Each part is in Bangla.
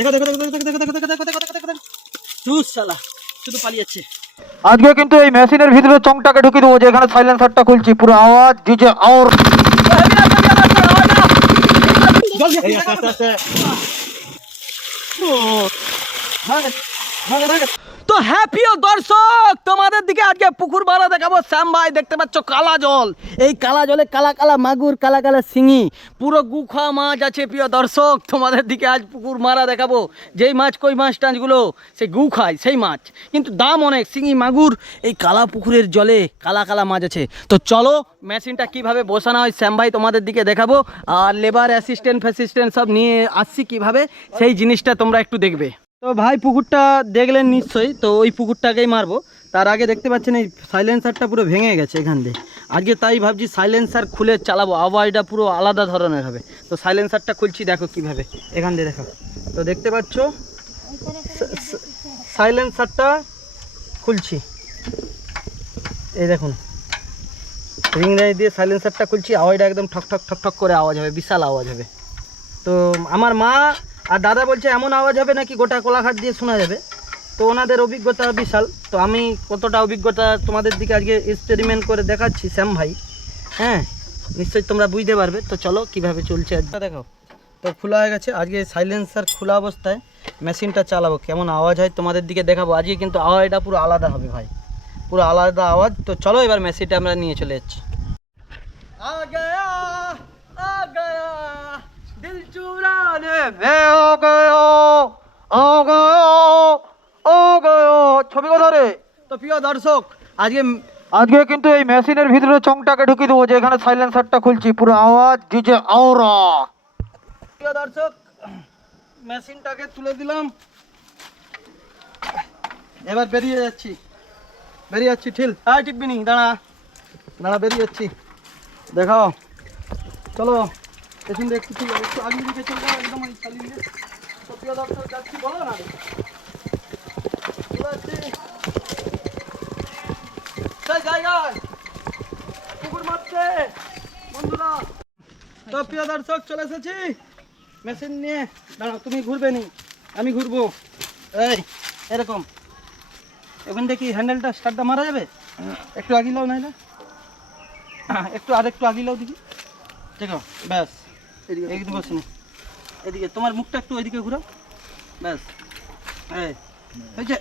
দেখো দেখো দেখো দেখো দেখো দেখো দেখো দেখো দেখো দেখো। দেখো ধুস শালা শুধু পালিয়েছে। আজকে কিন্তু এই মেশিনের ভিতরে চংটাকে ঢুকিয়ে দেবো যেখানে সাইলেন্সারটা খুলছি পুরো আওয়াজ ডিজে আওর। জলদি আস্তে আস্তে আস্তে। ও ভাগে তো হ্যাপিও দর্শক, তোমাদের দিকে আজকে পুকুর মারা দেখাবো। শ্যাম ভাই, দেখতে পাচ্ছ কালা জল। এই কালা জলে কালা কালা মাগুর, কালা কালা শিঙি, পুরো গুখা মাছ আছে প্রিয় দর্শক। তোমাদের দিকে আজ পুকুর মারা দেখাবো। যেই মাছ, কই মাছ টাছগুলো সেই গু খায় সেই মাছ। কিন্তু দাম অনেক, শিঙি, মাগুর, এই কালা পুকুরের জলে কালা কালা মাছ আছে। তো চলো, মেশিনটা কীভাবে বসানো হয়, শ্যাম ভাই তোমাদের দিকে দেখাবো। আর লেবার অ্যাসিস্ট্যান্ট ফ্যাসিস্ট্যান্ট সব নিয়ে আসছি কীভাবে, সেই জিনিসটা তোমরা একটু দেখবে। তো ভাই পুকুরটা দেখলেন নিশ্চয়ই, তো ওই পুকুরটাকেই মারবো। তার আগে দেখতে পাচ্ছেন এই সাইলেন্সারটা পুরো ভেঙে গেছে এখান দিয়ে। আজকে তাই ভাবছি সাইলেন্সার খুলে চালাবো আওয়াজটা পুরো আলাদা ধরনের হবে। তো সাইলেন্সারটা খুলছি, দেখো কীভাবে, এখান দিয়ে দেখো। তো দেখতে পাচ্ছ সাইলেন্সারটা খুলছি। এই দেখুন রিং রাই দিয়ে সাইলেন্সারটা খুলছি, আওয়াজটা একদম ঠক ঠক ঠক ঠক করে আওয়াজ হবে, বিশাল আওয়াজ হবে। তো আমার মা আর দাদা বলছে এমন আওয়াজ হবে নাকি গোটা কোলাঘাট দিয়ে শোনা যাবে? তো ওনাদের অভিজ্ঞতা বিশাল। তো আমি কতটা অভিজ্ঞতা তোমাদের দিকে আজকে এক্সপেরিমেন্ট করে দেখাচ্ছি শ্যাম ভাই। হ্যাঁ নিশ্চয়ই তোমরা বুঝতে পারবে। তো চলো কীভাবে চলছে আজকে দেখো তো খোলা হয়ে গেছে। আজকে সাইলেন্সার খোলা অবস্থায় মেশিনটা চালাবো। কেমন আওয়াজ হয় তোমাদের দিকে দেখাবো। আজকে কিন্তু আওয়াজটা পুরো আলাদা হবে ভাই। পুরো আলাদা আওয়াজ। তো চলো এবার মেশিনটা আমরা নিয়ে চলে যাচ্ছি। आ গেও ও গেও ও গেও ছবি কথা রে তো প্রিয় দর্শক আজকে আজকে কিন্তু এই মেশিনের ভিতরে চংটাকে ঢুকিয়ে দেবো যেখানে সাইলেন্সারটা খুলছি। পুরো আওয়াজ ডিজে আওরা। প্রিয় দর্শক মেশিনটাকে তুলে দিলাম। এবার বেরিয়ে যাচ্ছি। বেরিয়ে যাচ্ছি ঠিল। হ্যাঁ টিপবিনি দাঁড়া। দাঁড়া বেরিয়ে যাচ্ছি। দেখাও। চলো। পেছন দিয়ে একটু আগে চলে একদম ওই প্রিয় যাচ্ছি, বলো না। পুকুর মারছে। চলে এসেছি। মেশিন নিয়ে। তুমি ঘুরবে নি, আমি ঘুরবো। এই, এরকম। এখান থেকে হ্যান্ডেলটা স্টার্টটা মারা যাবে? একটু আগিলাও নাইলে। একটু আর একটু আগিলাও দেখি। দেখো, ব্যাস। এদিকে এদিকে বসে নি। এদিকে তোমার মুখটা একটু ওইদিকে ঘুরাও ব্যাস। এই হয়েছে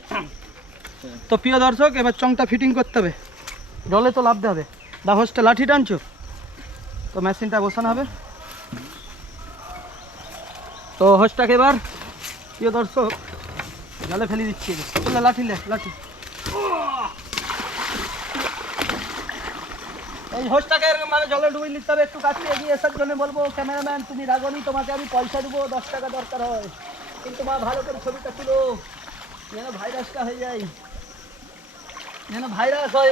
তো প্রিয় দর্শক এবার চংটা ফিটিং করতে হবে। জলে তো লাভতে হবে। দা হোস্টে লাঠি টানছো? তো মেশিনটা বসানো হবে। তো হোসটাকে এবার প্রিয় দর্শক জলে ফেলে দিচ্ছি। চলে লাঠি লে লাঠি। এই হোসটাকে এরকম ভাবে জলে ডুবিয়ে নিতে হবে একটু কাছে এগিয়ে আসার জন্য বলব ক্যামেরাম্যান তুমি রাগনি তোমাকে আমি পয়সা দেবো দশ টাকা দরকার হয়। কিন্তু মা ভালো করে ছবিটা তুলো। যেন ভাইরাসটা হয়ে যায়। যেন ভাইরাস হয়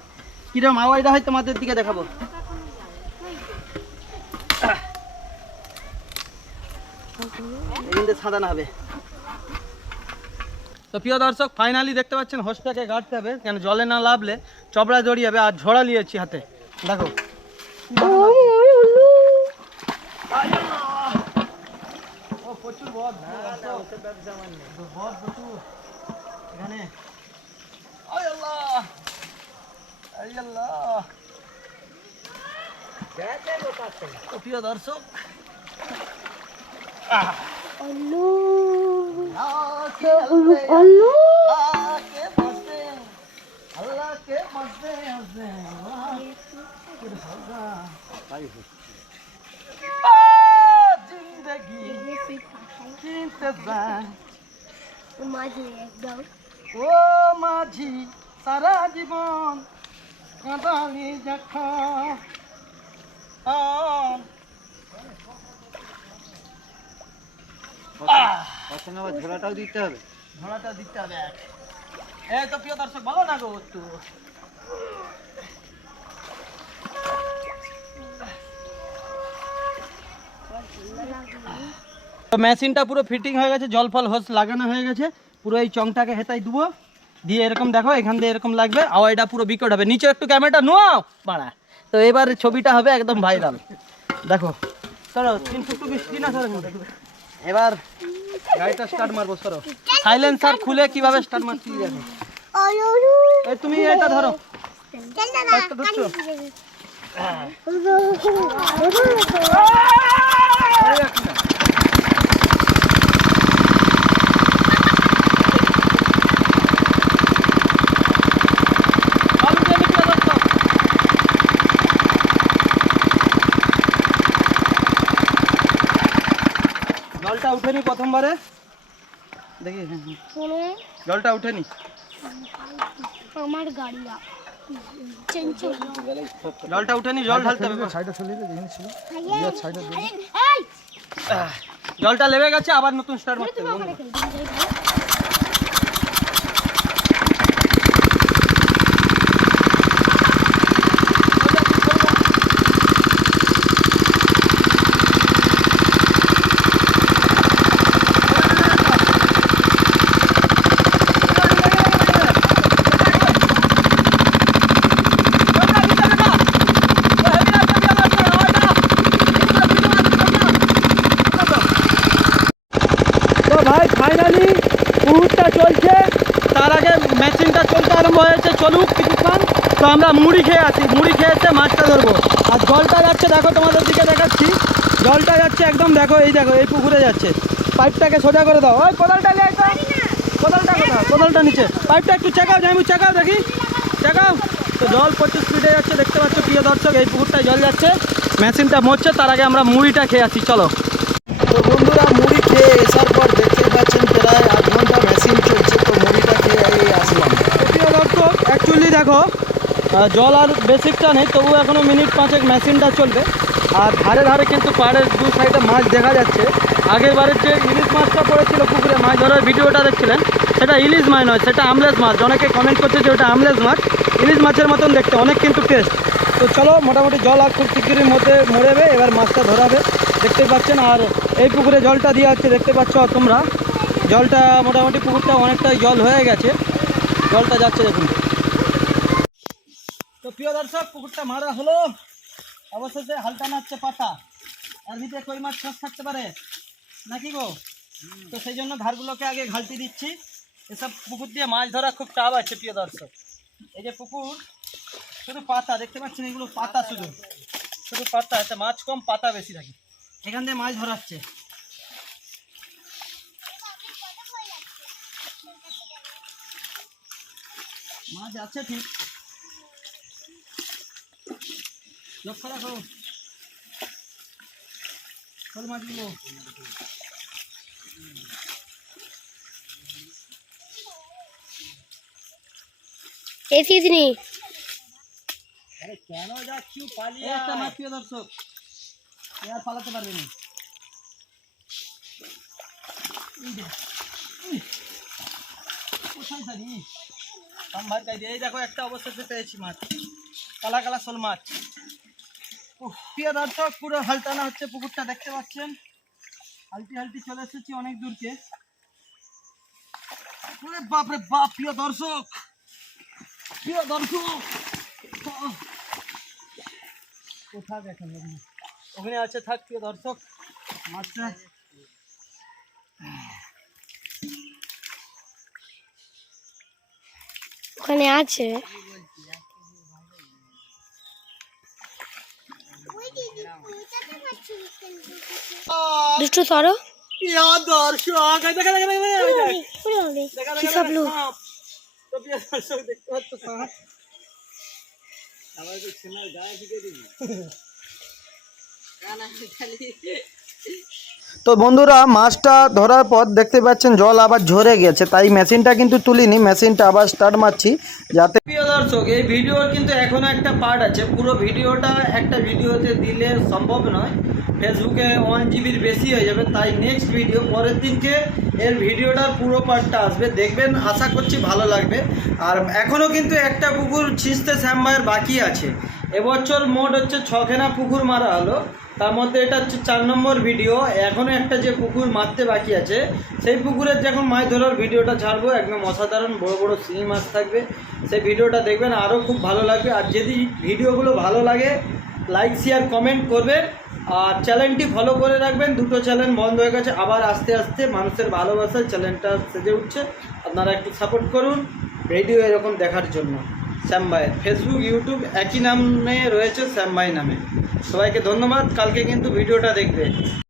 কিরম আওয়াজটা হয় তোমাদের দিকে দেখাবো। এখানে সাঁদানো হবে তো প্রিয় দর্শক ফাইনালি দেখতে পাচ্ছেন হোসটাকে গাড়তে হবে কেন জলে না লাভলে চবড়া জড়িয়ে যাবে আর ঝোড়া নিয়েছি হাতে। দেখো। এখানে। Aí, olha lá. Que é que é o pior da sua? Ah! Alô! Alô! Alô! Oh, Maji, Sarah Dimon. কাঁদালি যখন ঝোলাটাও দিতে হবে। ঘোড়াটা দিতে হবে এই তো প্রিয় দর্শক বলো না গো একটু মেশিনটা পুরো ফিটিং হয়ে গেছে জল ফল হোস লাগানো হয়ে গেছে। পুরো এই চংটাকে হেতাই দেবো। দিয়ে এরকম দেখো এখান দিয়ে এরকম লাগবে। আওয়াজটা পুরো বিকট হবে। নিচে একটু ক্যামেরাটা নোয়াও বাড়া। তো এবার ছবিটা হবে একদম ভাইরাল দেখো। চলো এবার গাড়িটা স্টার্ট মারবো সরো। সাইলেন্সার খুলে কীভাবে স্টার্ট মারছি দেখো। এই তুমি এটা ধরো। ধরছো? আলু দিয়ে মিশিয়ে ধরছো। জলটা উঠেনি প্রথমবারে? দেখি হ্যাঁ, হ্যাঁ। জলটা উঠেনি? আমার গাড়ি জলটা উঠেনি জল ঢালতে হবে। এই! আহ, জলটা লেবে গেছে আবার নতুন স্টার্ট করতে হবে ফাইনালি পুকুরটা চলছে। তার আগে মেশিনটা চলতে আরম্ভ হয়েছে। চলুক, কিছুক্ষণ। তো আমরা মুড়ি খেয়ে আসি। মুড়ি খেয়ে এসে মাছটা ধরবো। আর জলটা যাচ্ছে, দেখো তোমাদের দিকে দেখাচ্ছি। জলটা যাচ্ছে একদম, দেখো, এই দেখো, এই পুকুরে যাচ্ছে। পাইপটাকে সোজা করে দাও। ওই কোদালটা নিয়ে কোদালটা কোথাও কোদালটা নিচে। পাইপটা একটু চেকাও জামি চেকাও, দেখি। চেকাও। তো জল প্রচুর স্পিডে যাচ্ছে, দেখতে পাচ্ছ, প্রিয় দর্শক, এই পুকুরটায় জল যাচ্ছে। মেশিনটা মরছে, তার আগে আমরা মুড়িটা খেয়ে আসি, চলো। তো বন্ধুরা, মুড়ি খেয়ে আসার পর দেখতে পাচ্ছেন প্রায় আধ ঘণ্টা মেশিন চলছে তো মুড়িটা খেয়ে এই আসলাম প্রিয় দর্শক অ্যাকচুয়ালি দেখো আহ, জল আর বেসিকটা নেই তবু এখনও মিনিট পাঁচেক মেশিনটা চলবে। আর ধারে ধারে কিন্তু পাহাড়ের দু সাইডে মাছ দেখা যাচ্ছে। আগের বারের যে ইলিশ মাছটা পড়েছিল পুকুরে, মাছ ধরার ভিডিওটা দেখছিলেন? সেটা ইলিশ মাছ নয়, সেটা আমলেস মাছ। অনেকে কমেন্ট করছে যে ওটা আমলেস মাছ। ইলিশ মাছের মতন দেখতে, অনেক কিন্তু টেস্ট তো চলো, মোটামুটি জল আর খুব শিগগিরির মধ্যে মরেবে, এবার মাছটা ধরাবে। দেখতে পাচ্ছেন, আর এই পুকুরে জলটা দিয়ে আছে দেখতে পাচ্ছ তোমরা। জলটা মোটামুটি পুকুরটা অনেকটাই জল হয়ে গেছে। জলটা যাচ্ছে দেখুন। দর্শক, পুকুরটা মারা হলো। অবশেষে হালকা নাচছে পাতা। এর ভিতরে কই মাছ ফাঁস থাকতে পারে? নাকি গো? তো সেই জন্য ধারগুলোকে আগে ঘালতি দিচ্ছি। এসব পুকুর দিয়ে মাছ ধরা খুব টাপ আছে, প্রিয় দর্শক। এই যে পুকুর, শুধু পাতা, দেখতে পাচ্ছেন এগুলো পাতা শুধু। শুধু পাতা, এতে মাছ কম, পাতা বেশি থাকে। এখান দিয়ে মাছ ধরাচ্ছে। মাছ আছে ঠিক। লক্ষ্য রাখো শোল মাছগুলো এসিস নি কেন যাচ্ছি পালিয়ে একটা মাছ প্রিয় দর্শক। এ আর পালাতে পারবে না। এই কোথায় জানি ভাই কাই এই দেখো একটা অবশেষে পেয়েছি মাছ। কালা কালা শোল মাছ। পুরো হচ্ছে পুকুরটা, দেখতে পাচ্ছেন? হালটি হালটি চলে এসেছি অনেক দূরকে। বাপরে বাপ, প্রিয় দর্শক প্রিয় দর্শক। কোথায় দেখেন ওখানে আছে, থাক, প্রিয় দর্শক, মাছটা। ওখানে আছে। সব লোক। তো? বন্ধুরা মাছটা ধরার পর দেখতে পাচ্ছেন জল আবার ঝরে গেছে। তাই মেশিনটা কিন্তু তুলিনি মেশিনটা আবার স্টার্ট মারছি যাতে দর্শক, এই ভিডিওর কিন্তু এখনও একটা পার্ট আছে। পুরো ভিডিওটা একটা ভিডিওতে দিলে সম্ভব নয়। ফেসবুকে ওয়ান জিবির বেশি হয়ে যাবে, তাই নেক্সট ভিডিও পরের দিনকে এর ভিডিওটার পুরো পার্টটা আসবে। দেখবেন, আশা করছি ভালো লাগবে। আর এখনও কিন্তু একটা পুকুর ছিঁচতে শ্যামবাইয়ের বাকি আছে। এবছর মোট হচ্ছে ছখানা পুকুর মারা হলো। তার মধ্যে এটা হচ্ছে চার নম্বর ভিডিও। এখনও একটা যে পুকুর মারতে বাকি আছে, সেই পুকুরের যখন মাছ ধরার ভিডিওটা ছাড়বো, একদম অসাধারণ বড় বড় শিঙি মাছ থাকবে। সেই ভিডিওটা দেখবেন, আরও খুব ভালো লাগবে। আর যদি ভিডিওগুলো ভালো লাগে, লাইক, শেয়ার, কমেন্ট করবেন। আর চ্যানেলটি ফলো করে রাখবেন। দুটো চ্যানেল বন্ধ হয়ে গেছে। আবার আস্তে আস্তে মানুষের ভালোবাসায় চ্যানেলটা সেজে উঠছে। আপনারা একটু সাপোর্ট করুন। ভিডিও এরকম দেখার জন্য। শ্যাম ভাইয়ের ফেসবুক ইউটিউব একই নামে রয়েছে শ্যামবাই নামে। সবাইকে ধন্যবাদ, কালকে কিন্তু ভিডিওটা দেখবে।